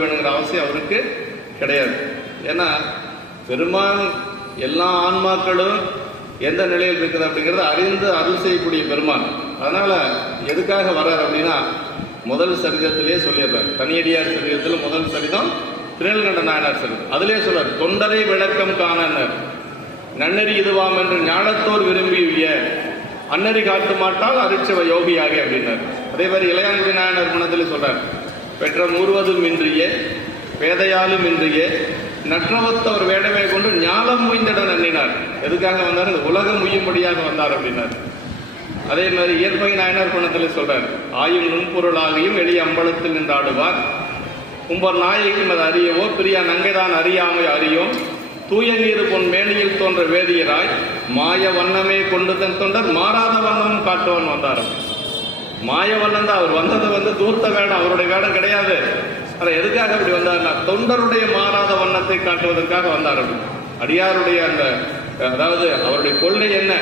வேணுங்கிற அவசியம் அவருக்கு கிடையாது. ஏன்னா பெருமான் எல்லா ஆன்மாக்களும் எந்த நிலையில் இருக்குது அப்படிங்கிறத அறிந்து அருள் செய்யக்கூடிய பெருமான். அதனால எதுக்காக வர்றார் அப்படின்னா முதல் சரிதத்திலேயே சொல்லிடுறார். தனியடியார் சரிதத்தில் முதல் சரிதம் திருநீலகண்ட நாயனார் சரிதம். அதிலே சொல்றார், தொண்டரை விளக்கம் காணனர் நன்னறி இதுவாம் என்று ஞானத்தோர் விரும்பிய அன்னறி காட்டு மாட்டால் அரிச்சவ யோகியாக அப்படின்னார். அதே மாதிரி இளையாங்குடி நாயனார் குணத்தில் சொல்றார், பெற்ற மூர்வதும் இன்றியே பேதையாலும் இன்றியே நற்றவத்தவர் வேடமே கொண்டு ஞானம் முயந்திட நன்னினார். எதுக்காக வந்தார்? இந்த உலகம் முய்யும்படியாக வந்தார் அப்படின்னார். அதே மாதிரி இயற்பகை நாயனார் குணத்தில் சொல்றார், ஆயும் நுண்பொருளாகியும் எளிய அம்பலத்தில் நின்று ஆடுவார் கும்பர் நாயகிக்கும் அது அறியவோ பிரியா நங்கைதான் அறியாமை அறியோம் தூய நீர் பொன் மேனியில் தோன்ற வேதியராய் மாய வண்ணமே கொண்டு தன் தொண்டர் மாறாத வண்ணமும் காட்டுவன் வந்தார். மாய வண்ணம் தான் அவர் வந்தது தூர்த்த வேடம், அவருடைய வேடம் கிடையாது. அதை எதுக்காக அப்படி வந்தார்னா தொண்டருடைய மாறாத வண்ணத்தை காட்டுவதற்காக வந்தார். அடியாருடைய அந்த அதாவது அவருடைய கொள்கை என்ன?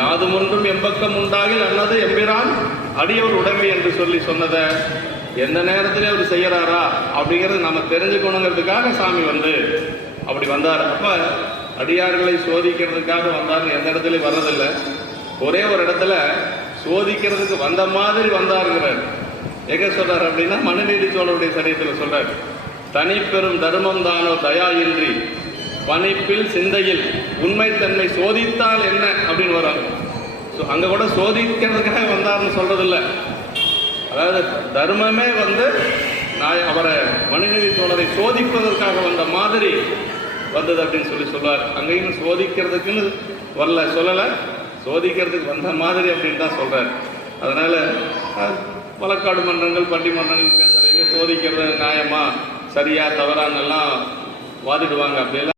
யாதும் ஒன்றும் எம்பக்கம் உண்டாகில் அல்லது எம்பிரான் அடியோர் உடைமை என்று சொல்லி சொன்னதை எந்த நேரத்திலே அவர் செய்யறாரா அப்படிங்கிறது நம்ம தெரிஞ்சுக்கணுங்கிறதுக்காக சாமி அப்படி வந்தார். அப்ப அடியார்களை சோதிக்கிறதுக்காக வந்தார்னு எந்த இடத்துலயும் வர்றதில்லை. ஒரே ஒரு இடத்துல சோதிக்கிறதுக்கு வந்த மாதிரி வந்தாருங்கிறார். எங்க சொல்றாரு அப்படின்னா மனுநீதி சோழருடைய சரீரத்தில் சொல்றார், தனி பெரும் தர்மம் தானோ தயா இன்றி பணிப்பில் சிந்தையில் உண்மைத்தன்மை சோதித்தால் என்ன அப்படின்னு வராங்க. அங்க கூட சோதிக்கிறதுக்காக வந்தார்னு சொல்றதில்லை. அதாவது தர்மமே அவரை மனுநீதி சோழரை சோதிப்பதற்காக வந்த மாதிரி வந்தது அப்படின்னு சொல்லுவார். அங்கேயும் சோதிக்கிறதுக்குன்னு வரல, சொல்லலை, சோதிக்கிறதுக்கு வந்த மாதிரி அப்படின்னு தான் சொல்றார். அதனால வழக்காடு மன்றங்கள் பட்டிமன்றங்கள் பேசுறவங்க சோதிக்கிறது நியாயமா சரியா தவறான்னெல்லாம் வாதிடுவாங்க. அப்படியெல்லாம்